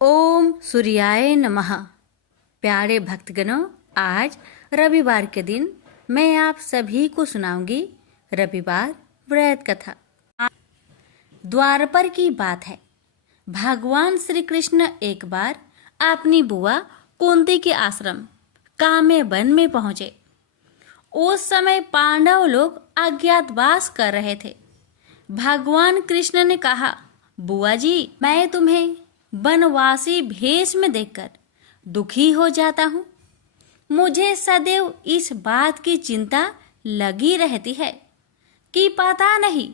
ओम सूर्याय नमः। प्यारे भक्तगणों, आज रविवार के दिन मैं आप सभी को सुनाऊंगी रविवार व्रत कथा। द्वारपर की बात है। भगवान श्री कृष्ण एक बार अपनी बुआ कुंती के आश्रम काम्य वन में पहुंचे। उस समय पांडव लोग अज्ञातवास कर रहे थे। भगवान कृष्ण ने कहा, बुआ जी, मैं तुम्हें वनवासी भेष में देखकर दुखी हो जाता हूँ। मुझे सदैव इस बात की चिंता लगी रहती है कि पता नहीं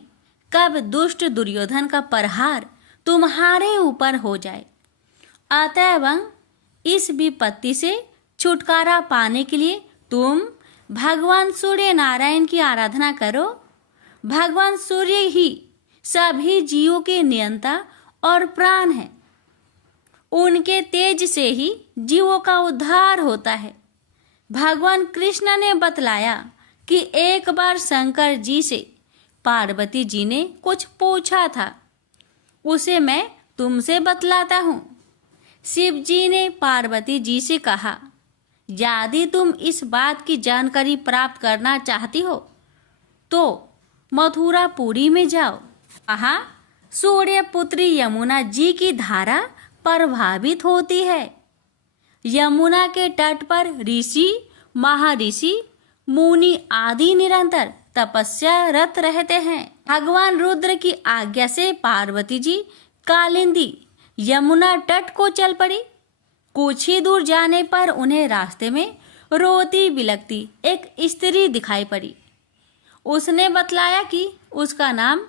कब दुष्ट दुर्योधन का प्रहार तुम्हारे ऊपर हो जाए। अतएव इस विपत्ति से छुटकारा पाने के लिए तुम भगवान सूर्य नारायण की आराधना करो। भगवान सूर्य ही सभी जीवों के नियंता और प्राण है। उनके तेज से ही जीवों का उद्धार होता है। भगवान कृष्ण ने बतलाया कि एक बार शंकर जी से पार्वती जी ने कुछ पूछा था, उसे मैं तुमसे बतलाता हूँ। शिव जी ने पार्वती जी से कहा, यदि तुम इस बात की जानकारी प्राप्त करना चाहती हो तो मथुरापुरी में जाओ। वहाँ सूर्य पुत्री यमुना जी की धारा प्रभावित होती है। यमुना के तट पर ऋषि, महर्षि, मुनि आदि निरंतर तपस्यारत रहते हैं। भगवान रुद्र की आज्ञा से पार्वती जी कालिंदी यमुना तट को चल पड़ी। कुछ ही दूर जाने पर उन्हें रास्ते में रोती बिलखती एक स्त्री दिखाई पड़ी। उसने बतलाया कि उसका नाम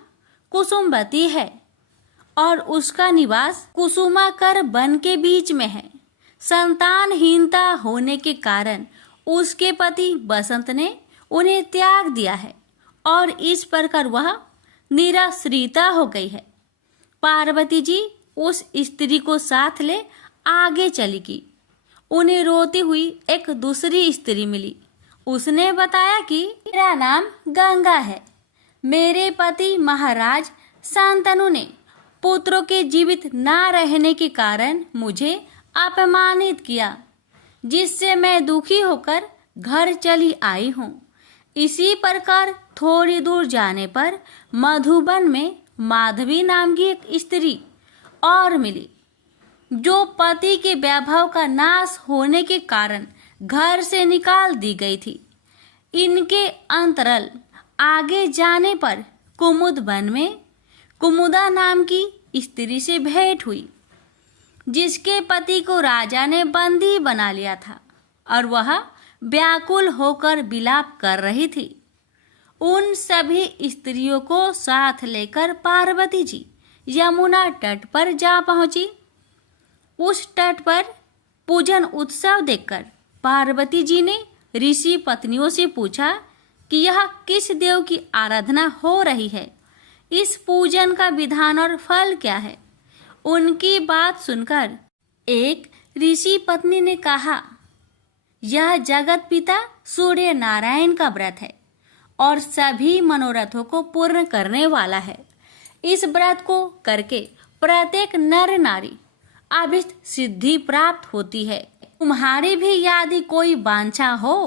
कुसुमवती है और उसका निवास कुसुमाकर वन के बीच में है। संतानहीनता होने के कारण उसके पति बसंत ने उन्हें त्याग दिया है और इस प्रकार वह निराश्रिता हो गई है। पार्वती जी उस स्त्री को साथ ले आगे चली गई। उन्हें रोती हुई एक दूसरी स्त्री मिली। उसने बताया कि मेरा नाम गंगा है। मेरे पति महाराज शांतनु ने पुत्रों के जीवित न रहने के कारण मुझे अपमानित किया, जिससे मैं दुखी होकर घर चली आई हूँ। इसी प्रकार थोड़ी दूर जाने पर मधुबन में माधवी नाम की एक स्त्री और मिली, जो पति के वैभव का नाश होने के कारण घर से निकाल दी गई थी। इनके अंतरल आगे जाने पर कुमुद वन में कुमुदा नाम की स्त्री से भेंट हुई, जिसके पति को राजा ने बंदी बना लिया था और वह व्याकुल होकर विलाप कर रही थी। उन सभी स्त्रियों को साथ लेकर पार्वती जी यमुना तट पर जा पहुंची। उस तट पर पूजन उत्सव देखकर पार्वती जी ने ऋषि पत्नियों से पूछा कि यह किस देव की आराधना हो रही है, इस पूजन का विधान और फल क्या है। उनकी बात सुनकर एक ऋषि पत्नी ने कहा, यह जगत पिता सूर्य नारायण का व्रत है और सभी मनोरथों को पूर्ण करने वाला है। इस व्रत को करके प्रत्येक नर नारी अभीष्ट सिद्धि प्राप्त होती है। तुम्हारी भी यदि कोई वांछा हो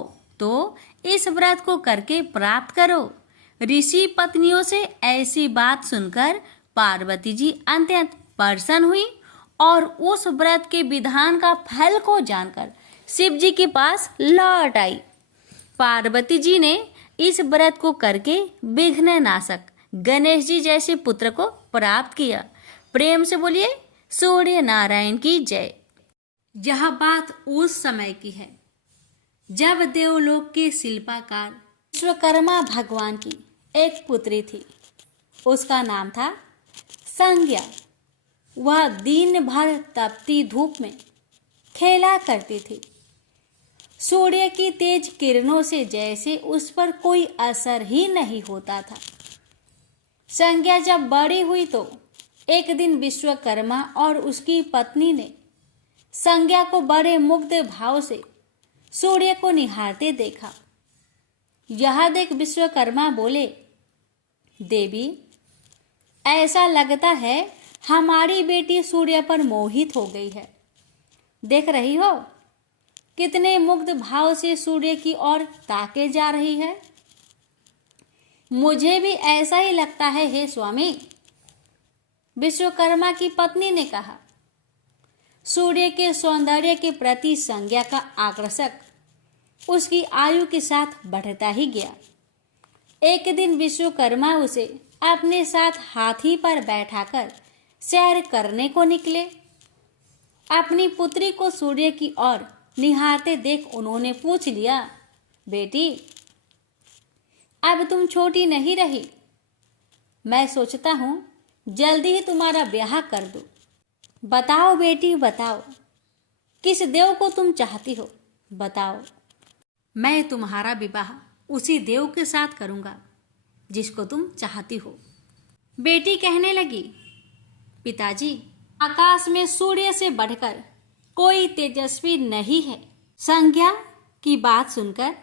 तो इस व्रत को करके प्राप्त करो। ऋषि पत्नियों से ऐसी बात सुनकर पार्वती जी अत्यंत प्रसन्न हुई और उस व्रत के विधान का फल को जानकर शिव जी के पास लौट आई। पार्वती जी ने इस व्रत को करके विघ्न नाशक गणेश जी जैसे पुत्र को प्राप्त किया। प्रेम से बोलिए सूर्य नारायण की जय। यह बात उस समय की है जब देवलोक के शिल्पकार विश्वकर्मा भगवान की एक पुत्री थी। उसका नाम था संज्ञा। वह दिन भर तपती धूप में खेला करती थी। सूर्य की तेज किरणों से जैसे उस पर कोई असर ही नहीं होता था। संज्ञा जब बड़ी हुई तो एक दिन विश्वकर्मा और उसकी पत्नी ने संज्ञा को बड़े मुग्ध भाव से सूर्य को निहारते देखा। यह देख विश्वकर्मा बोले, देवी, ऐसा लगता है हमारी बेटी सूर्य पर मोहित हो गई है। देख रही हो कितने मुग्ध भाव से सूर्य की ओर ताके जा रही है। मुझे भी ऐसा ही लगता है हे स्वामी, विश्वकर्मा की पत्नी ने कहा। सूर्य के सौंदर्य के प्रति संज्ञा का आकर्षक उसकी आयु के साथ बढ़ता ही गया। एक दिन विश्वकर्मा उसे अपने साथ हाथी पर बैठाकर सैर करने को निकले। अपनी पुत्री को सूर्य की ओर निहारते देख उन्होंने पूछ लिया, बेटी अब तुम छोटी नहीं रही, मैं सोचता हूं जल्दी ही तुम्हारा ब्याह कर दूं। बताओ बेटी बताओ, किस देव को तुम चाहती हो, बताओ। मैं तुम्हारा विवाह उसी देव के साथ करूंगा जिसको तुम चाहती हो। बेटी कहने लगी, पिताजी आकाश में सूर्य से बढ़कर कोई तेजस्वी नहीं है। संज्ञा की बात सुनकर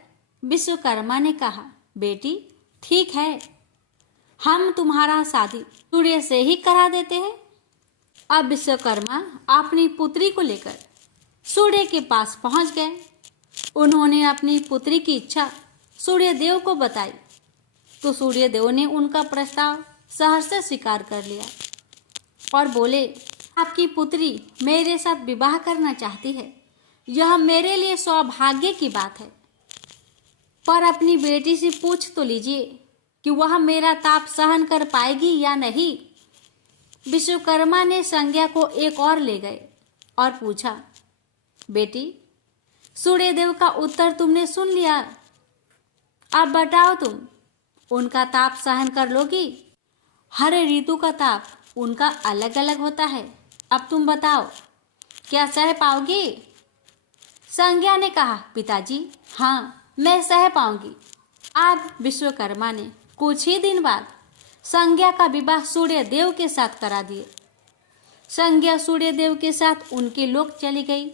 विश्वकर्मा ने कहा, बेटी ठीक है, हम तुम्हारा शादी सूर्य से ही करा देते हैं। अब विश्वकर्मा अपनी पुत्री को लेकर सूर्य के पास पहुंच गए। उन्होंने अपनी पुत्री की इच्छा सूर्य देव को बताई तो सूर्य देव ने उनका प्रस्ताव सहर्ष स्वीकार कर लिया और बोले, आपकी पुत्री मेरे साथ विवाह करना चाहती है, यह मेरे लिए सौभाग्य की बात है, पर अपनी बेटी से पूछ तो लीजिए कि वह मेरा ताप सहन कर पाएगी या नहीं। विश्वकर्मा ने संज्ञा को एक और ले गए और पूछा, बेटी सूर्यदेव का उत्तर तुमने सुन लिया, अब बताओ तुम उनका ताप सहन कर लोगी? हर ऋतु का ताप उनका अलग अलग होता है, अब तुम बताओ क्या सह पाओगी? संज्ञा ने कहा, पिताजी हाँ मैं सह पाऊंगी। अब विश्वकर्मा ने कुछ ही दिन बाद संज्ञा का विवाह सूर्य देव के साथ करा दिए। संज्ञा सूर्य देव के साथ उनके लोक चली गई।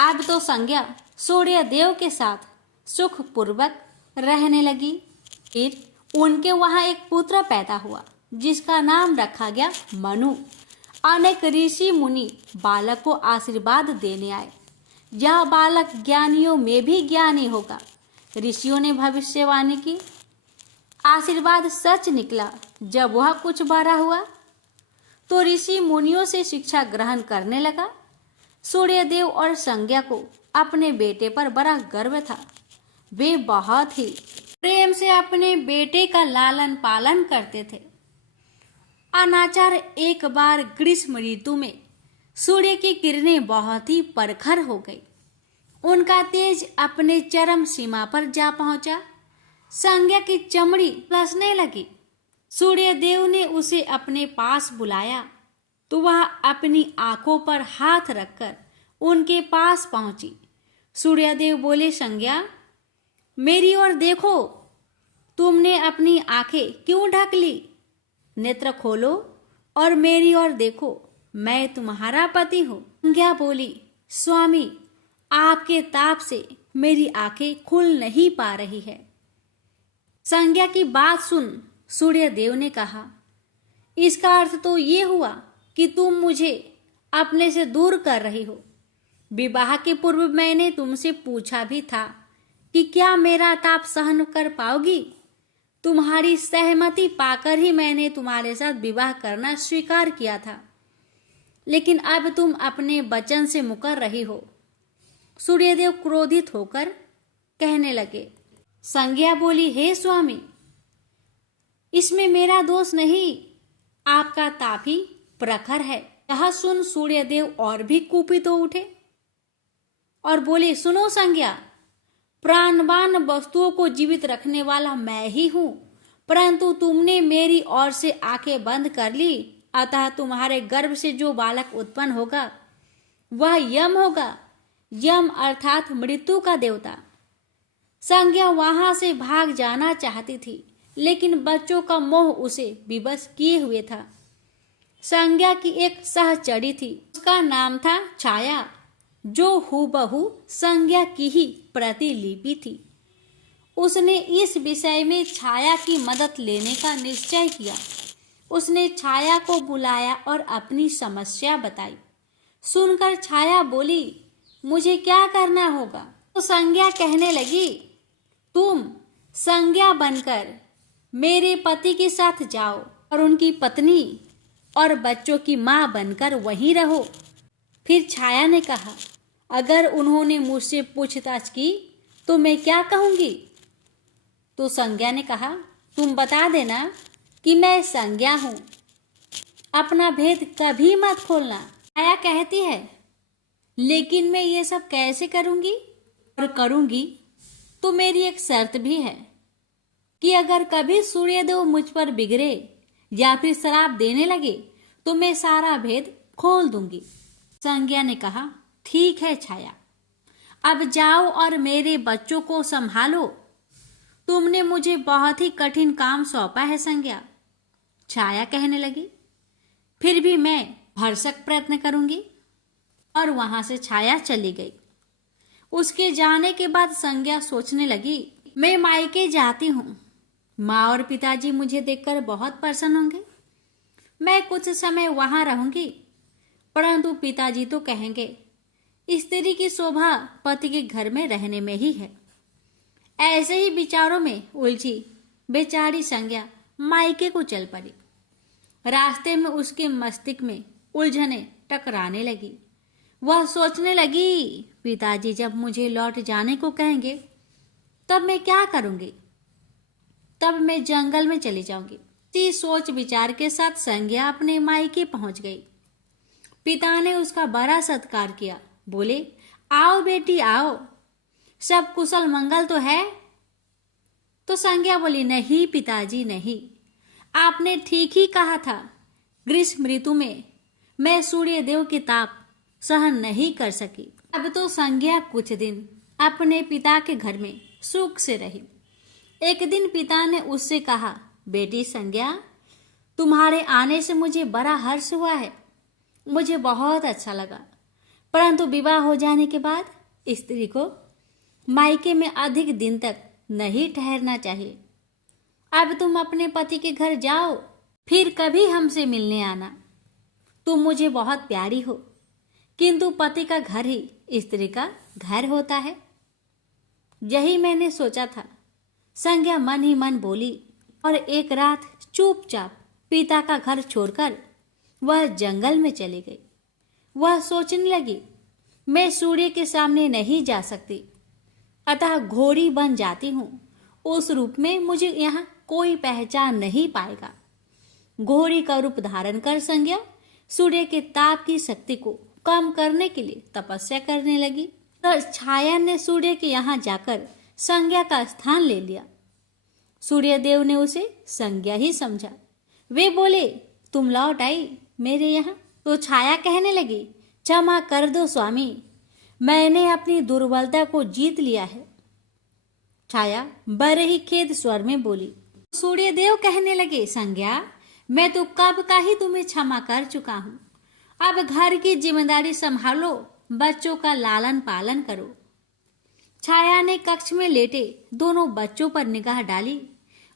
अब तो संज्ञा सूर्य देव के साथ सुखपूर्वक रहने लगी। फिर उनके वहां एक पुत्र पैदा हुआ जिसका नाम रखा गया मनु। अनेक ऋषि मुनि बालक को आशीर्वाद देने आए, यह बालक ज्ञानियों में भी ज्ञानी होगा। ऋषियों ने भविष्यवाणी की, आशीर्वाद सच निकला। जब वह कुछ बड़ा हुआ तो ऋषि मुनियों से शिक्षा ग्रहण करने लगा। सूर्यदेव और संज्ञा को अपने बेटे पर बड़ा गर्व था। वे बहुत ही प्रेम से अपने बेटे का लालन पालन करते थे। अनाचार एक बार ग्रीष्म ऋतु में सूर्य की किरणें बहुत ही प्रखर हो गई। उनका तेज अपने चरम सीमा पर जा पहुंचा। संज्ञा की चमड़ी लसने लगी। सूर्यदेव ने उसे अपने पास बुलाया तो वह अपनी आंखों पर हाथ रखकर उनके पास पहुंची। सूर्यदेव बोले, संज्ञा मेरी ओर देखो, तुमने अपनी आंखें क्यों ढक ली? नेत्र खोलो और मेरी ओर देखो, मैं तुम्हारा पति हूँ। संज्ञा बोली, स्वामी आपके ताप से मेरी आंखें खुल नहीं पा रही है। संज्ञा की बात सुन सूर्यदेव ने कहा, इसका अर्थ तो ये हुआ कि तुम मुझे अपने से दूर कर रही हो। विवाह के पूर्व मैंने तुमसे पूछा भी था कि क्या मेरा ताप सहन कर पाओगी। तुम्हारी सहमति पाकर ही मैंने तुम्हारे साथ विवाह करना स्वीकार किया था, लेकिन अब तुम अपने वचन से मुकर रही हो। सूर्यदेव क्रोधित होकर कहने लगे। संज्ञा बोली, हे स्वामी इसमें मेरा दोष नहीं, आपका ताप ही प्रखर है। यह सुन सूर्यदेव और भी कुपित हो उठे और बोले, सुनो संज्ञा, प्राणवान वस्तुओं को जीवित रखने वाला मैं ही हूं, परंतु तुमने मेरी ओर से आंखें बंद कर ली, अतः तुम्हारे गर्भ से जो बालक उत्पन्न होगा वह यम होगा। यम अर्थात मृत्यु का देवता। संज्ञा वहां से भाग जाना चाहती थी, लेकिन बच्चों का मोह उसे विवश किए हुए था। संज्ञा की एक सहचरी थी, उसका नाम था छाया, जो हूबहू संज्ञा की ही प्रतिलिपि थी। उसने इस विषय में छाया की मदद लेने का निश्चय किया। उसने छाया को बुलाया और अपनी समस्या बताई। सुनकर छाया बोली, मुझे क्या करना होगा? तो संज्ञा कहने लगी, तुम संज्ञा बनकर मेरे पति के साथ जाओ और उनकी पत्नी और बच्चों की माँ बनकर वहीं रहो। फिर छाया ने कहा, अगर उन्होंने मुझसे पूछताछ की तो मैं क्या कहूँगी? तो संज्ञा ने कहा, तुम बता देना कि मैं संज्ञा हूँ, अपना भेद कभी मत खोलना। छाया कहती है, लेकिन मैं ये सब कैसे करूँगी? और करूँगी तो मेरी एक शर्त भी है कि अगर कभी सूर्यदेव मुझ पर बिगड़े या फिर शराब देने लगे तो मैं सारा भेद खोल दूंगी। संज्ञा ने कहा, ठीक है छाया, अब जाओ और मेरे बच्चों को संभालो। तुमने मुझे बहुत ही कठिन काम सौंपा है संज्ञा। छाया कहने लगी, फिर भी मैं भरसक प्रयत्न करूंगी। और वहां से छाया चली गई। उसके जाने के बाद संज्ञा सोचने लगी, मैं मायके जाती हूँ, माँ और पिताजी मुझे देखकर बहुत प्रसन्न होंगे। मैं कुछ समय वहां रहूंगी, परंतु पिताजी तो कहेंगे, स्त्री की शोभा पति के घर में रहने में ही है। ऐसे ही विचारों में उलझी बेचारी संज्ञा मायके को चल पड़ी। रास्ते में उसके मस्तिष्क में उलझने टकराने लगी। वह सोचने लगी, पिताजी जब मुझे लौट जाने को कहेंगे तब मैं क्या करूंगी? तब मैं जंगल में चली जाऊंगी। इसी सोच विचार के साथ संज्ञा अपने मायके पहुंच गई। पिता ने उसका बड़ा सत्कार किया। बोले, आओ बेटी आओ, सब कुशल मंगल तो है? तो संज्ञा बोली, नहीं पिताजी नहीं, आपने ठीक ही कहा था। ग्रीष्म ऋतु में मैं सूर्य देव की ताप सहन नहीं कर सकी। अब तो संज्ञा कुछ दिन अपने पिता के घर में सुख से रही। एक दिन पिता ने उससे कहा, बेटी संज्ञा, तुम्हारे आने से मुझे बड़ा हर्ष हुआ है, मुझे बहुत अच्छा लगा। परंतु विवाह हो जाने के बाद स्त्री को मायके में अधिक दिन तक नहीं ठहरना चाहिए। अब तुम अपने पति के घर जाओ, फिर कभी हमसे मिलने आना। तुम मुझे बहुत प्यारी हो, किंतु पति का घर ही स्त्री का घर होता है। यही मैंने सोचा था, संज्ञा मन ही मन बोली। और एक रात चुपचाप पिता का घर छोड़कर वह जंगल में चली गई। वह सोचने लगी, मैं सूर्य के सामने नहीं जा सकती, अतः घोड़ी बन जाती हूँ। उस रूप में मुझे यहाँ कोई पहचान नहीं पाएगा। घोड़ी का रूप धारण कर संज्ञा सूर्य के ताप की शक्ति को कम करने के लिए तपस्या करने लगी। तो छाया ने सूर्य के यहाँ जाकर संज्ञा का स्थान ले लिया। सूर्यदेव ने उसे संज्ञा ही समझा। वे बोले, तुम लौट आई मेरे यहाँ? तो छाया कहने लगी, क्षमा कर दो स्वामी, मैंने अपनी दुर्बलता को जीत लिया है। छाया बड़े ही खेद स्वर में बोली। सूर्यदेव कहने लगे, संज्ञा, मैं तो कब का ही तुम्हें क्षमा कर चुका हूँ। अब घर की जिम्मेदारी संभालो, बच्चों का लालन पालन करो। छाया ने कक्ष में लेटे दोनों बच्चों पर निगाह डाली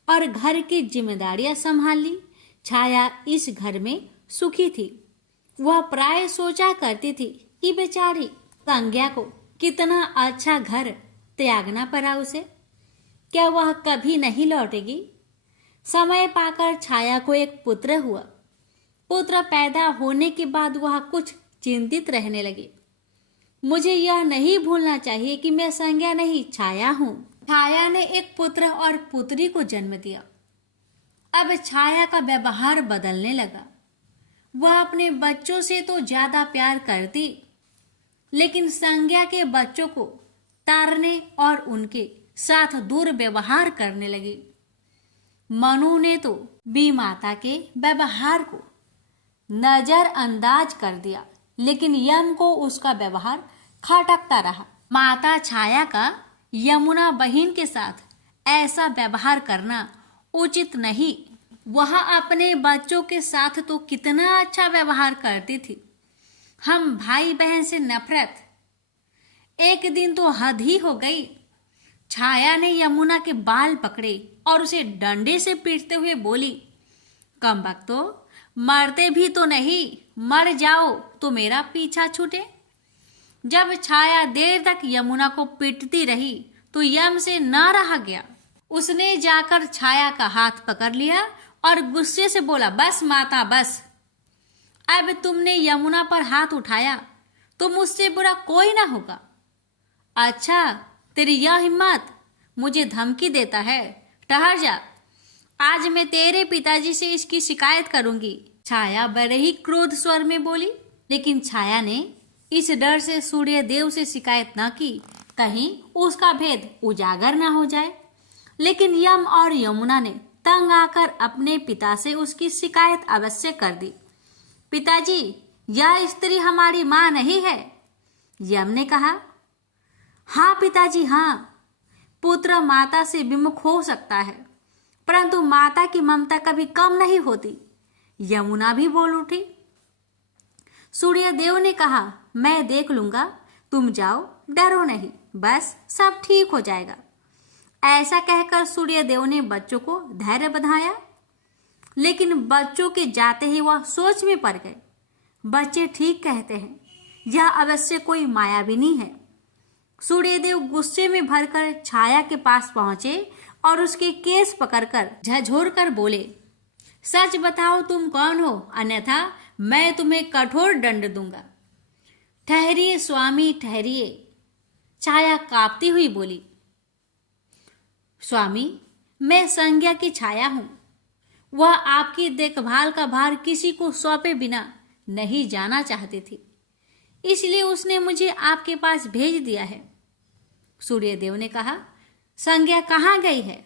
और घर की जिम्मेदारियां संभाल ली। छाया इस घर में सुखी थी। वह प्राय सोचा करती थी कि बेचारी संज्ञा को कितना अच्छा घर त्यागना पड़ा उसे। क्या वह कभी नहीं लौटेगी? समय पाकर छाया को एक पुत्र हुआ। पुत्र पैदा होने के बाद वह कुछ चिंतित रहने लगी। मुझे यह नहीं भूलना चाहिए कि मैं संज्ञा नहीं, छाया हूँ। छाया ने एक पुत्र और पुत्री को जन्म दिया। अब छाया का व्यवहार बदलने लगा। वह अपने बच्चों से तो ज्यादा प्यार करती, लेकिन संज्ञा के बच्चों को तारने और उनके साथ दुर्व्यवहार करने लगी। मनु ने तो बी माता के व्यवहार को नजरअंदाज कर दिया, लेकिन यम को उसका व्यवहार खटकता रहा। माता छाया का यमुना बहन के साथ ऐसा व्यवहार करना उचित नहीं। वह अपने बच्चों के साथ तो कितना अच्छा व्यवहार करती थी। हम भाई बहन से नफरत, एक दिन तो हद ही हो गई। छाया ने यमुना के बाल पकड़े और उसे डंडे से पीटते हुए बोली, कमबख्तों, मरते भी तो नहीं, मर जाओ तो मेरा पीछा छूटे। जब छाया देर तक यमुना को पीटती रही तो यम से न रहा गया। उसने जाकर छाया का हाथ पकड़ लिया और गुस्से से बोला, बस माता बस, अब तुमने यमुना पर हाथ उठाया तो मुझसे बुरा कोई ना होगा। अच्छा, तेरी यह हिम्मत, मुझे धमकी देता है? ठहर जा, आज मैं तेरे पिताजी से इसकी शिकायत करूंगी। छाया बड़े ही क्रोध स्वर में बोली। लेकिन छाया ने इस डर से सूर्य देव से शिकायत न की, कहीं उसका भेद उजागर न हो जाए। लेकिन यम और यमुना ने तंग आकर अपने पिता से उसकी शिकायत अवश्य कर दी। पिताजी, यह स्त्री हमारी माँ नहीं है। यम ने कहा, हाँ पिताजी हाँ, पुत्र माता से विमुख हो सकता है, परंतु माता की ममता कभी कम नहीं होती। यमुना भी बोल उठी। सूर्यदेव ने कहा, मैं देख लूंगा, तुम जाओ, डरो नहीं, बस सब ठीक हो जाएगा। ऐसा कहकर सूर्यदेव ने बच्चों को धैर्य बंधाया। लेकिन बच्चों के जाते ही वह सोच में पड़ गए। बच्चे ठीक कहते हैं, यह अवश्य कोई मायाविनी है। सूर्यदेव गुस्से में भरकर छाया के पास पहुंचे और उसके केस पकड़कर झकझोर कर बोले, सच बताओ तुम कौन हो, अन्यथा मैं तुम्हें कठोर दंड दूंगा। ठहरिए स्वामी ठहरिए, छाया कांपती हुई बोली। स्वामी, मैं संज्ञा की छाया हूं। वह आपकी देखभाल का भार किसी को सौंपे बिना नहीं जाना चाहती थी, इसलिए उसने मुझे आपके पास भेज दिया है। सूर्यदेव ने कहा, संज्ञा कहाँ गई है?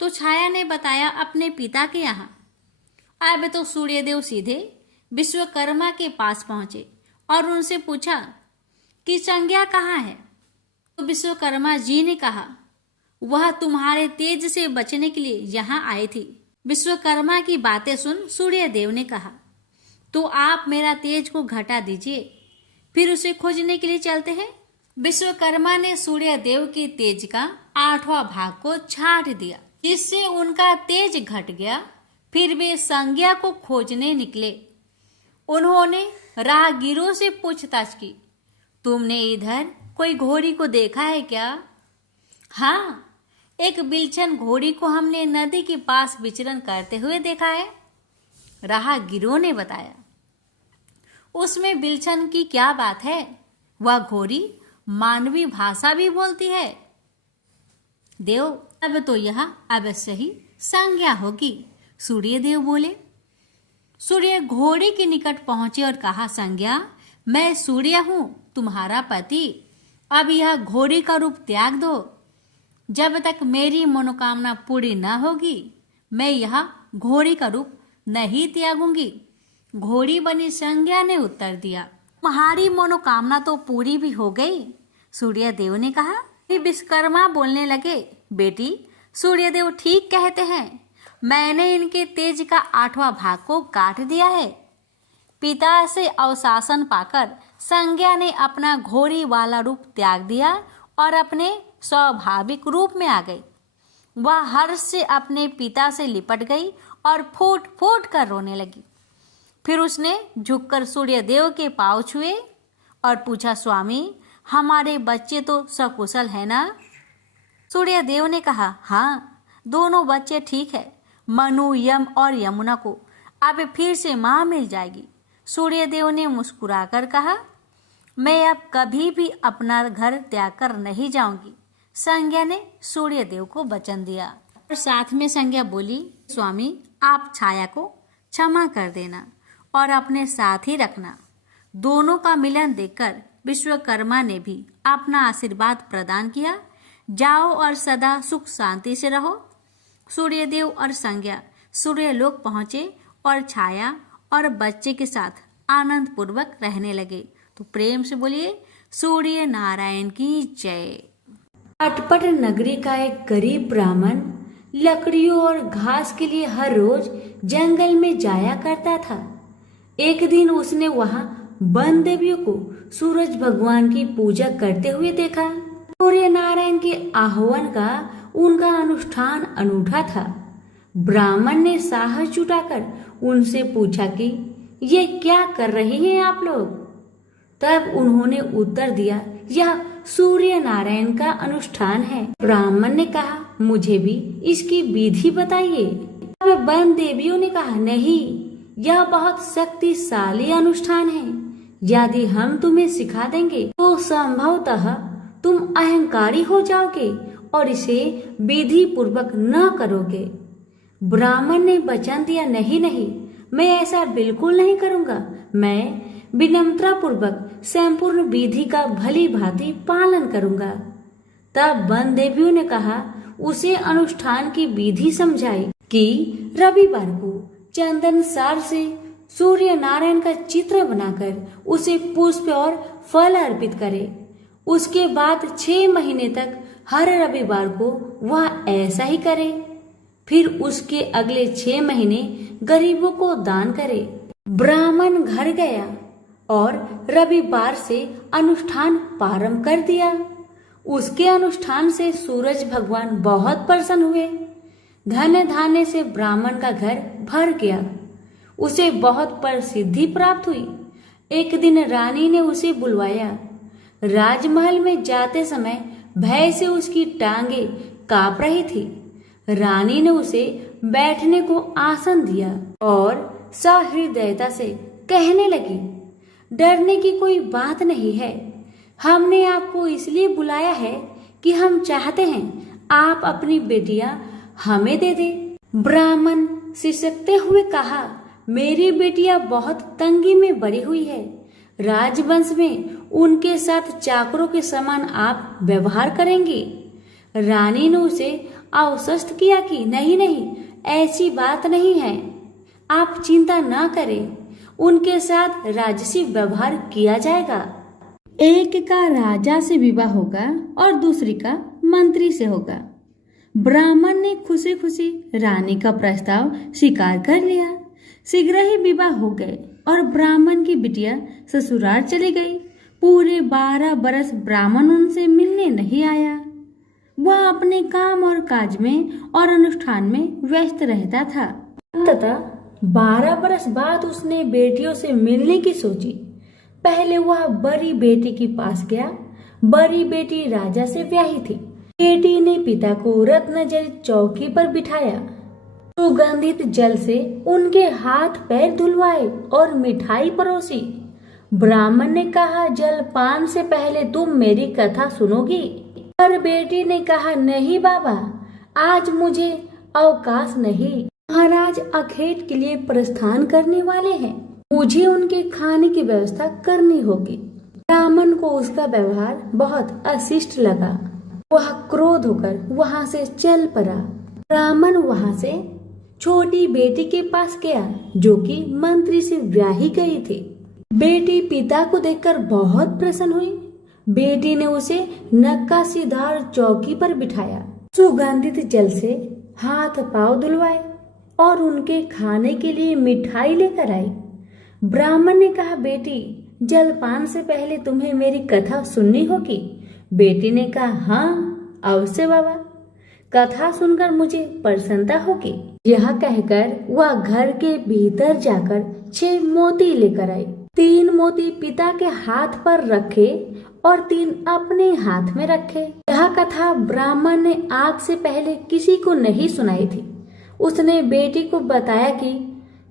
तो छाया ने बताया, अपने पिता के यहाँ। अब तो सूर्यदेव सीधे विश्वकर्मा के पास पहुंचे और उनसे पूछा कि संज्ञा कहाँ है? तो विश्वकर्मा जी ने कहा, वह तुम्हारे तेज से बचने के लिए यहाँ आई थी। विश्वकर्मा की बातें सुन सूर्यदेव ने कहा, तो आप मेरा तेज को घटा दीजिए, फिर उसे खोजने के लिए चलते हैं। विश्वकर्मा ने सूर्यदेव के तेज का 8वां भाग को छाट दिया, जिससे उनका तेज घट गया। फिर वे संज्ञा को खोजने निकले। उन्होंने राहगीरों से पूछताछ की, तुमने इधर कोई घोड़ी को देखा है क्या? हाँ, एक बिलछन घोड़ी को हमने नदी के पास विचरण करते हुए देखा है, राहगीरों ने बताया। उसमें बिलछन की क्या बात है? वह घोड़ी मानवी भाषा भी बोलती है। देव, अब तो यह अवश्य ही संज्ञा होगी, सूर्यदेव बोले। सूर्य घोड़ी के निकट पहुंचे और कहा, संज्ञा, मैं सूर्य हूं, तुम्हारा पति। अब यह घोड़ी का रूप त्याग दो। जब तक मेरी मनोकामना पूरी न होगी, मैं यह घोड़ी का रूप नहीं त्यागूंगी। घोड़ी बनी संज्ञा ने उत्तर दिया, तुम्हारी मनोकामना तो पूरी भी हो गई। सूर्यदेव ने कहा। विश्वकर्मा बोलने लगे, बेटी, सूर्यदेव ठीक कहते हैं, मैंने इनके तेज का 8वां भाग को काट दिया है। पिता से अवशासन पाकर संज्ञा ने अपना घोड़ी वाला रूप त्याग दिया और अपने स्वाभाविक रूप में आ गई। वह हर्ष से अपने पिता से लिपट गई और फूट फूट कर रोने लगी। फिर उसने झुककर सूर्यदेव के पांव छुए और पूछा, स्वामी, हमारे बच्चे तो सकुशल है ना? सूर्यदेव ने कहा, हाँ, दोनों बच्चे ठीक है। मनु, यम और यमुना को अब फिर से माँ मिल जाएगी। सूर्यदेव ने मुस्कुराकर कहा, मैं अब कभी भी अपना घर त्याग कर नहीं जाऊंगी। संज्ञा ने सूर्यदेव को वचन दिया और साथ में संज्ञा बोली, स्वामी, आप छाया को क्षमा कर देना और अपने साथ ही रखना। दोनों का मिलन देखकर विश्वकर्मा ने भी अपना आशीर्वाद प्रदान किया। जाओ और सदा सुख शांति से रहो। सूर्यदेव और संज्ञा सूर्यलोक पहुंचे और छाया और बच्चे के साथ आनंद पूर्वक रहने लगे। तो प्रेम से बोलिए, सूर्य नारायण की जय। अटपट नगरी का एक गरीब ब्राह्मण लकड़ियों और घास के लिए हर रोज जंगल में जाया करता था। एक दिन उसने वहां वन देवियों को सूरज भगवान की पूजा करते हुए देखा। सूर्य नारायण के आह्वान का उनका अनुष्ठान अनूठा था। ब्राह्मण ने साहस जुटाकर उनसे पूछा कि ये क्या कर रहे हैं आप लोग। तब उन्होंने उत्तर दिया, यह सूर्य नारायण का अनुष्ठान है। ब्राह्मण ने कहा, मुझे भी इसकी विधि बताइए। तब वन देवियों ने कहा, नहीं, यह बहुत शक्तिशाली अनुष्ठान है। यदि हम तुम्हें सिखा देंगे तो संभवतः तुम अहंकारी हो जाओगे और इसे विधि पूर्वक न करोगे। ब्राह्मण ने वचन दिया, नहीं नहीं, मैं ऐसा बिल्कुल नहीं करूंगा। मैं विनम्रता पूर्वक संपूर्ण विधि का भली भांति पालन करूंगा। तब वन देवियों ने कहा, उसे अनुष्ठान की विधि समझाई कि रविवार को चंदन सार से सूर्य नारायण का चित्र बनाकर उसे पुष्प और फल अर्पित करे। उसके बाद 6 महीने तक हर रविवार को वह ऐसा ही करे। फिर उसके अगले 6 महीने गरीबों को दान करे। ब्राह्मण घर गया और रविवार से अनुष्ठान प्रारंभ कर दिया। उसके अनुष्ठान से सूरज भगवान बहुत प्रसन्न हुए। धन धान्य से ब्राह्मण का घर भर गया। उसे बहुत प्रसिद्धि प्राप्त हुई। एक दिन रानी ने उसे बुलवाया। राजमहल में जाते समय भय से उसकी टांगे कांप रही थी। रानी ने उसे बैठने को आसन दिया और सहृदयता से कहने लगी, डरने की कोई बात नहीं है। हमने आपको इसलिए बुलाया है कि हम चाहते हैं आप अपनी बेटियां हमें दे दे। ब्राह्मण सिसकते हुए कहा, मेरी बेटियां बहुत तंगी में बड़ी हुई है। राजवंश में उनके साथ चाकरों के समान आप व्यवहार करेंगी। रानी ने उसे आश्वस्त किया कि नहीं नहीं, ऐसी बात नहीं है, आप चिंता न करें, उनके साथ राजसी व्यवहार किया जाएगा। एक का राजा से विवाह होगा और दूसरी का मंत्री से होगा। ब्राह्मण ने खुशी खुशी रानी का प्रस्ताव स्वीकार कर लिया। शीघ्र ही विवाह हो गए और ब्राह्मण की बिटिया ससुराल चली गई। पूरे 12 बरस ब्राह्मण उनसे मिलने नहीं आया। वह अपने काम और काज में और अनुष्ठान में व्यस्त रहता था। अंततः 12 बरस बाद उसने बेटियों से मिलने की सोची। पहले वह बड़ी बेटी के पास गया। बड़ी बेटी राजा से ब्याही थी। बेटी ने पिता को रत्नजड़ित चौकी पर बिठाया। सुगंधित जल से उनके हाथ पैर धुलवाए और मिठाई परोसी। ब्राह्मण ने कहा, जलपान से पहले तुम मेरी कथा सुनोगी? पर बेटी ने कहा, नहीं बाबा, आज मुझे अवकाश नहीं। महाराज अखेट के लिए प्रस्थान करने वाले हैं। मुझे उनके खाने की व्यवस्था करनी होगी। ब्राह्मण को उसका व्यवहार बहुत अशिष्ट लगा। वह क्रोध होकर वहां से चल पड़ा। ब्राह्मण वहां से छोटी बेटी के पास गया जो कि मंत्री से ब्याही गई थी। बेटी पिता को देखकर बहुत प्रसन्न हुई। बेटी ने उसे नक्काशीदार चौकी पर बिठाया। सुगंधित जल से हाथ पांव धुलवाए और उनके खाने के लिए मिठाई लेकर आई। ब्राह्मण ने कहा, बेटी, जलपान से पहले तुम्हें मेरी कथा सुननी होगी। बेटी ने कहा, हाँ अवश्य बाबा, कथा सुनकर मुझे प्रसन्नता होगी। यह कहकर वह घर के भीतर जाकर 6 मोती लेकर आई। 3 मोती पिता के हाथ पर रखे और 3 अपने हाथ में रखे। यह कथा ब्राह्मण ने आज से पहले किसी को नहीं सुनाई थी। उसने बेटी को बताया कि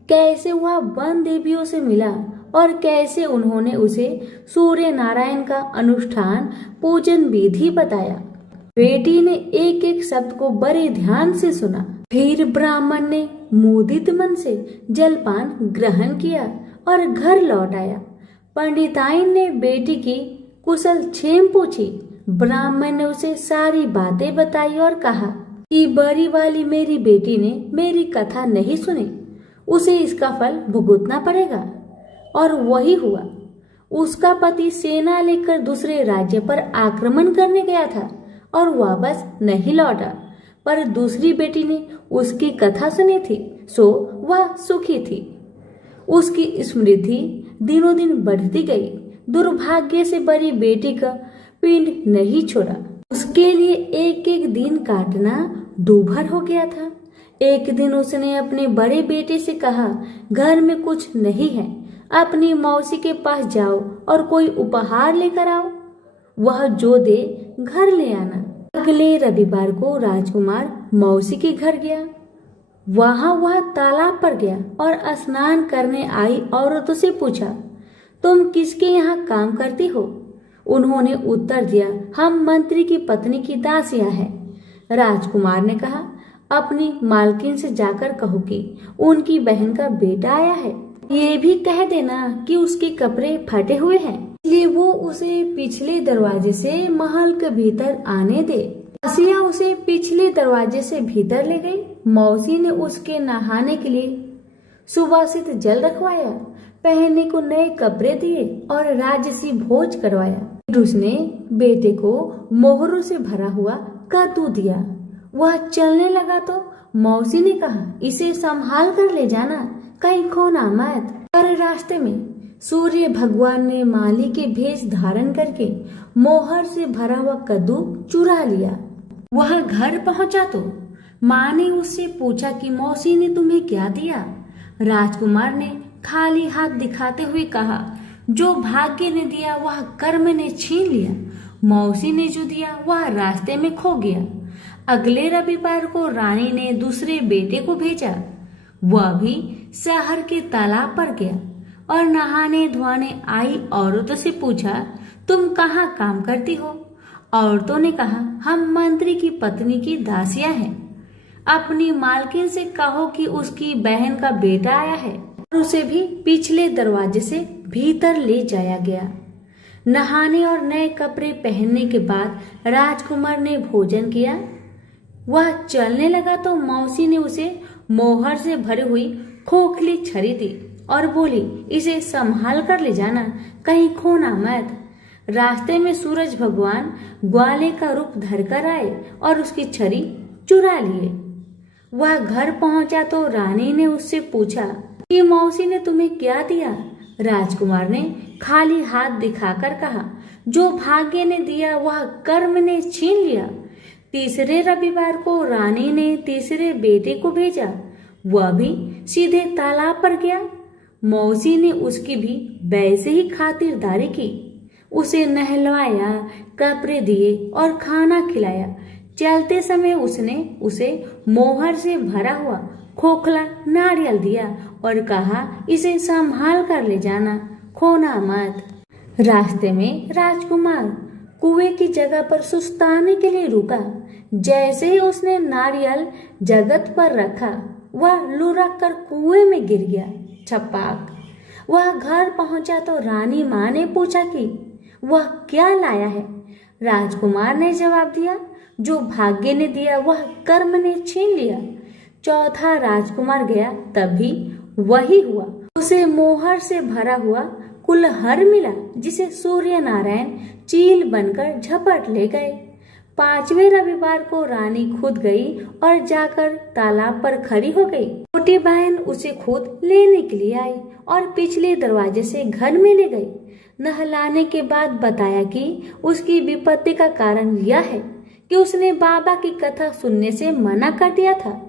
कैसे वह वन देवियों से मिला और कैसे उन्होंने उसे सूर्य नारायण का अनुष्ठान पूजन विधि बताया। बेटी ने एक एक शब्द को बड़े ध्यान से सुना। फिर ब्राह्मण ने मुदित मन से जलपान ग्रहण किया और घर लौट आया। पंडिताइन ने बेटी की कुशल क्षेम पूछी। ब्राह्मण ने उसे सारी बातें बताई और कहा कि बड़ी वाली मेरी बेटी ने मेरी कथा नहीं सुनी, उसे इसका फल भुगतना पड़ेगा। और वही हुआ। उसका पति सेना लेकर दूसरे राज्य पर आक्रमण करने गया था और वापस नहीं लौटा, पर दूसरी बेटी ने उसकी कथा सुनी थी, सो वह सुखी थी। उसकी समृद्धि दिनों दिन बढ़ती गई। दुर्भाग्य से बड़ी बेटी का पिंड नहीं छोड़ा। उसके लिए एक एक दिन काटना दूभर हो गया था। एक दिन उसने अपने बड़े बेटे से कहा, घर में कुछ नहीं है, अपनी मौसी के पास जाओ और कोई उपहार लेकर आओ, वह जो दे घर ले आना। अगले रविवार को राजकुमार मौसी के घर गया। वहां वह तालाब पर गया और स्नान करने आई औरतों से पूछा, तुम किसके यहाँ काम करती हो? उन्होंने उत्तर दिया, हम मंत्री की पत्नी की दासियां हैं। राजकुमार ने कहा, अपनी मालकिन से जाकर कहो कि उनकी बहन का बेटा आया है। ये भी कह देना कि उसके कपड़े फटे हुए हैं, इसलिए वो उसे पिछले दरवाजे से महल के भीतर आने दे। दासिया उसे पिछले दरवाजे से भीतर ले गई। मौसी ने उसके नहाने के लिए सुवासित जल रखवाया, पहनने को नए कपड़े दिए और राजसी भोज करवाया। फिर उसने बेटे को मोहरों से भरा हुआ कद्दू दिया। वह चलने लगा तो मौसी ने कहा, इसे संभाल कर ले जाना, कहीं खोना मत। पर रास्ते में सूर्य भगवान ने माली के भेष धारण करके मोहर से भरा हुआ कद्दू चुरा लिया। वह घर पहुंचा तो माँ ने उससे पूछा कि मौसी ने तुम्हें क्या दिया? राजकुमार ने खाली हाथ दिखाते हुए कहा, जो भाग्य ने दिया वह कर्म ने छीन लिया, मौसी ने जो दिया वह रास्ते में खो गया। अगले रविवार को रानी ने दूसरे बेटे को भेजा। वह भी शहर के तालाब पर गया और नहाने धोने आई औरतों से पूछा, तुम कहाँ काम करती हो? औरतों ने कहा, हम मंत्री की पत्नी की दासियां हैं। अपनी मालकिन से कहो कि उसकी बहन का बेटा आया है। और उसे भी पिछले दरवाजे से भीतर ले जाया गया। नहाने और नए कपड़े पहनने के बाद राजकुमार ने भोजन किया। वह चलने लगा तो मौसी ने उसे मोहर से भरी हुई खोखली छड़ी दी और बोली, इसे संभाल कर ले जाना, कहीं खोना मत। रास्ते में सूरज भगवान ग्वाले का रूप धरकर आए और उसकी छड़ी चुरा लिए। वह घर पहुंचा तो रानी ने उससे पूछा कि मौसी ने तुम्हें क्या दिया? राजकुमार ने खाली हाथ दिखाकर कहा, जो भाग्य ने दिया वह कर्म ने छीन लिया। तीसरे रविवार को रानी ने तीसरे बेटे को भेजा। वह भी सीधे तालाब पर गया। मौसी ने उसकी भी वैसे ही खातिरदारी की, उसे नहलवाया, कपड़े दिए और खाना खिलाया। चलते समय उसने उसे मोहर से भरा हुआ खोखला नारियल दिया और कहा, इसे संभाल कर ले जाना, खोना मत। रास्ते में राजकुमार कुएं की जगह पर सुस्ताने के लिए रुका। जैसे ही उसने नारियल जगत पर रखा, वह लुढ़क कर कुएं में गिर गया। छपाक। वह घर पहुंचा तो रानी माँ ने पूछा कि वह क्या लाया है? राजकुमार ने जवाब दिया, जो भाग्य ने दिया वह कर्म ने छीन लिया। चौथा राजकुमार गया, तभी वही हुआ। उसे मोहर से भरा हुआ कुल्हड़ मिला, जिसे सूर्य नारायण चील बनकर झपट ले गए। पांचवें रविवार को रानी खुद गई और जाकर तालाब पर खड़ी हो गई। छोटी बहन उसे खुद लेने के लिए आई और पिछले दरवाजे से घर में ले गई। नहलाने के बाद बताया कि उसकी विपत्ति का कारण यह है कि उसने बाबा की कथा सुनने से मना कर दिया था।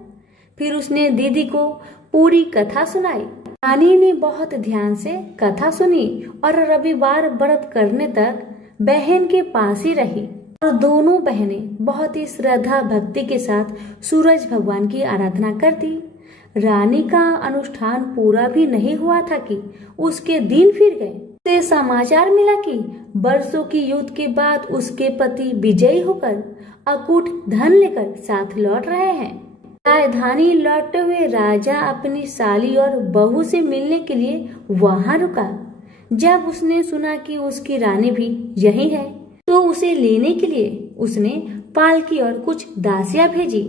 फिर उसने दीदी को पूरी कथा सुनाई। रानी ने बहुत ध्यान से कथा सुनी और रविवार व्रत करने तक बहन के पास ही रही। और दोनों बहनें बहुत ही श्रद्धा भक्ति के साथ सूरज भगवान की आराधना करती। रानी का अनुष्ठान पूरा भी नहीं हुआ था कि उसके दिन फिर गए। से समाचार मिला कि वर्षों की युद्ध के बाद उसके पति विजयी होकर अकूट धन लेकर साथ लौट रहे हैं। राजधानी लौटते हुए राजा अपनी साली और बहू से मिलने के लिए वहां रुका। जब उसने सुना कि उसकी रानी भी यही है, तो उसे लेने के लिए उसने पालकी और कुछ दासियां भेजी।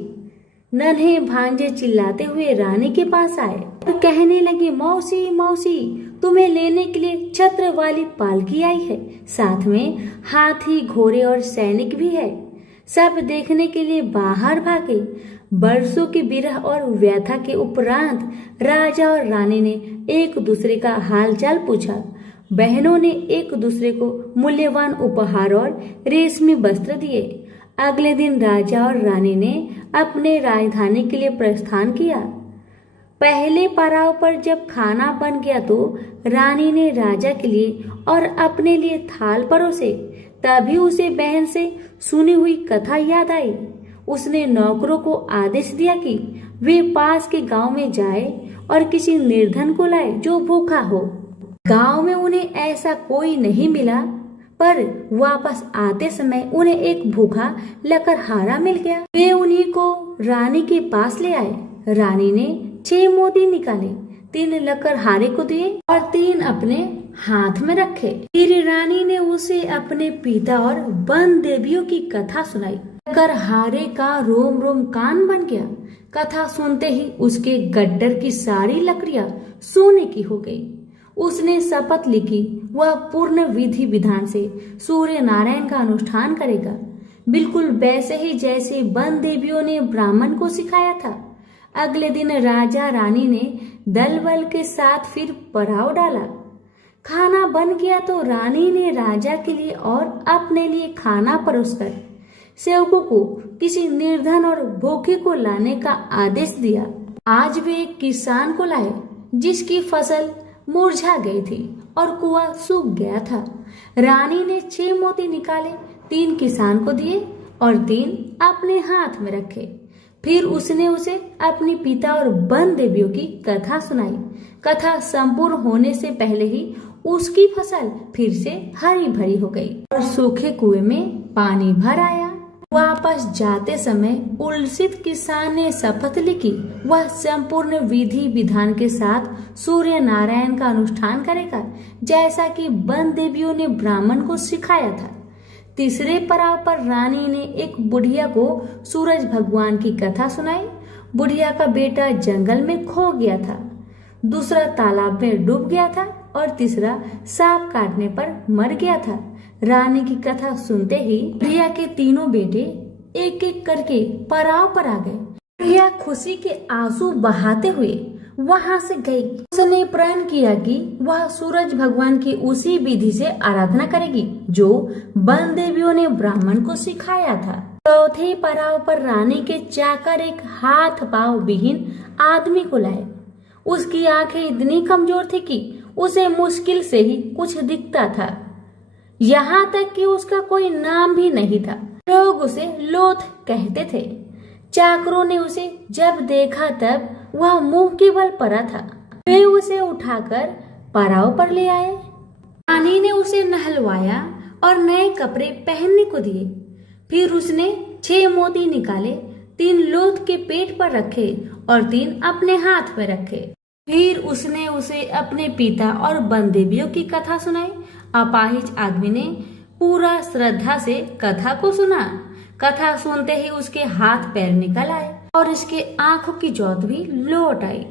नन्हे भांजे चिल्लाते हुए रानी के पास आए और कहने लगे, मौसी मौसी, तुम्हें लेने के लिए छत्र वाली पालकी आई है, साथ में हाथी, घोड़े और सैनिक भी है। सब देखने के लिए बाहर भागे। वर्षों की विरह और व्यथा के उपरांत राजा और रानी ने एक दूसरे का हालचाल पूछा। बहनों ने एक दूसरे को मूल्यवान उपहार और रेशमी वस्त्र दिए। अगले दिन राजा और रानी ने अपने राजधानी के लिए प्रस्थान किया। पहले पड़ाव पर जब खाना बन गया तो रानी ने राजा के लिए और अपने लिए थाल परोसे। तभी उसे बहन से सुनी हुई कथा याद आई। उसने नौकरों को आदेश दिया कि वे पास के गांव में जाए और किसी निर्धन को लाए जो भूखा हो। गांव में उन्हें ऐसा कोई नहीं मिला, पर वापस आते समय उन्हें एक भूखा लकड़हारा मिल गया। वे उन्हीं को रानी के पास ले आए। रानी ने 6 मोती निकाले, 3 लकड़हारे को दिए और 3 अपने हाथ में रखे। फिर रानी ने उसे अपने पिता और वन देवियों की कथा सुनाई। लकड़हारे का रोम रोम कान बन गया। कथा सुनते ही उसके गड्ढर की सारी लकड़ियां सोने की हो गई। उसने शपथ ली कि वह पूर्ण विधि विधान से सूर्य नारायण का अनुष्ठान करेगा, बिल्कुल वैसे ही जैसे वन देवियों ने ब्राह्मण को सिखाया था। अगले दिन राजा रानी ने दल बल के साथ फिर पड़ाव डाला। खाना बन गया तो रानी ने राजा के लिए और अपने लिए खाना परोसकर सेवकों को किसी निर्धन और भूखे को लाने का आदेश दिया। आज वे एक किसान को लाए जिसकी फसल मुरझा गई थी और कुआं सूख गया था। रानी ने 6 मोती निकाले, 3 किसान को दिए और 3 अपने हाथ में रखे। फिर उसने उसे अपने पिता और वन देवियों की कथा सुनाई। कथा संपूर्ण होने से पहले ही उसकी फसल फिर से हरी भरी हो गई और सूखे कुएं में पानी भर आया। वापस जाते समय उल्सित किसान ने शपथ ली कि वह संपूर्ण विधि विधान के साथ सूर्य नारायण का अनुष्ठान करेगा, जैसा कि वन देवियों ने ब्राह्मण को सिखाया था। तीसरे पड़ाव पर रानी ने एक बुढ़िया को सूरज भगवान की कथा सुनाई। बुढ़िया का बेटा जंगल में खो गया था, दूसरा तालाब में डूब गया था और तीसरा सांप काटने पर मर गया था। रानी की कथा सुनते ही बुढ़िया के तीनों बेटे एक एक करके पड़ाव पर आ गए। बुढ़िया खुशी के आंसू बहाते हुए वहां से गई। उसने प्रण किया कि वह सूरज भगवान की उसी विधि से आराधना करेगी जो वन देवियों ने ब्राह्मण को सिखाया था। चौथे पड़ाव पर रानी के चाकर एक हाथ पांव विहीन आदमी को लाए। उसकी आंखें इतनी कमजोर थी कि उसे मुश्किल से ही कुछ दिखता था, यहाँ तक कि उसका कोई नाम भी नहीं था। लोग उसे लोथ कहते थे। चाकरों ने उसे जब देखा तब वह मुंह के बल पड़ा था। वे उसे उठाकर पड़ाव पर ले आए। रानी ने उसे नहलवाया और नए कपड़े पहनने को दिए। फिर उसने 6 मोती निकाले, 3 लोथ के पेट पर रखे और 3 अपने हाथ में रखे। फिर उसने उसे अपने पिता और वन देवियों की कथा सुनाई। अपाहिज आदमी ने पूरा श्रद्धा से कथा को सुना। कथा सुनते ही उसके हाथ पैर निकल आए और इसके आंखों की ज्योत भी लौट आई।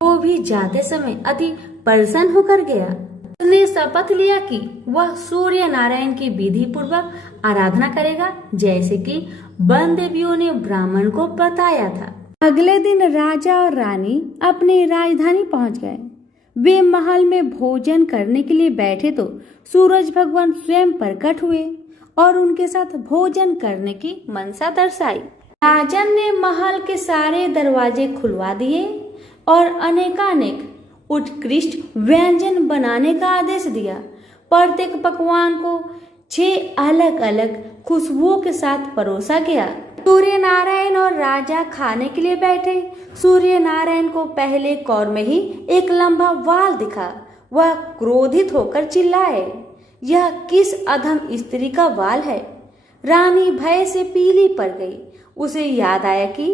वो भी जाते समय अति प्रसन्न होकर गया। उसने शपथ लिया कि वह सूर्य नारायण की विधि पूर्वक आराधना करेगा, जैसे कि वन देवियों ने ब्राह्मण को बताया था। अगले दिन राजा और रानी अपनी राजधानी पहुंच गए। वे महल में भोजन करने के लिए बैठे तो सूरज भगवान स्वयं प्रकट हुए और उनके साथ भोजन करने की मनसा दर्शाई। राजन ने महल के सारे दरवाजे खुलवा दिए और अनेकानेक उत्कृष्ट व्यंजन बनाने का आदेश दिया। प्रत्येक पकवान को 6 अलग अलग खुशबुओं के साथ परोसा गया। सूर्य नारायण और राजा खाने के लिए बैठे। सूर्य नारायण को पहले कौर में ही एक लंबा वाल दिखा। वह क्रोधित होकर चिल्लाए, यह किस अधम स्त्री का वाल है? रानी भय से पीली पड़ गई। उसे याद आया कि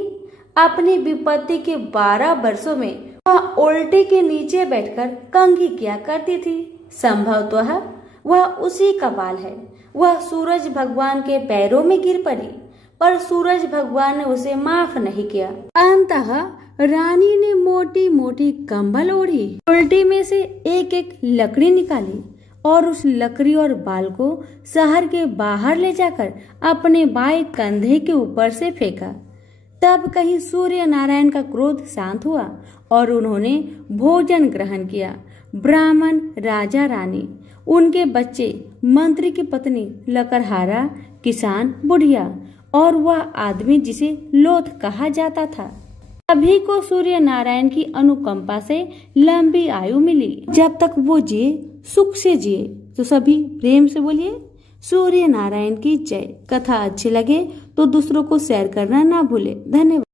अपनी विपत्ति के 12 वर्षों में वह उल्टे के नीचे बैठकर कंघी किया करती थी। संभवतः वह उसी का वाल है। वह सूरज भगवान के पैरों में गिर पड़ी, पर सूरज भगवान ने उसे माफ नहीं किया। अंततः रानी ने मोटी मोटी कंबल ओढ़ी, उल्टी में से एक एक लकड़ी निकाली और उस लकड़ी और बाल को शहर के बाहर ले जाकर अपने बाएं कंधे के ऊपर से फेंका। तब कहीं सूर्य नारायण का क्रोध शांत हुआ और उन्होंने भोजन ग्रहण किया। ब्राह्मण, राजा, रानी, उनके बच्चे, मंत्री की पत्नी, लकड़हारा, किसान, बुढ़िया और वह आदमी जिसे लोथ कहा जाता था। सभी को सूर्य नारायण की अनुकंपा से लंबी आयु मिली। जब तक वो जिए सुख से जिए। तो सभी प्रेम से बोलिए सूर्य नारायण की जय। कथा अच्छी लगे तो दूसरों को शेयर करना ना भूले। धन्यवाद।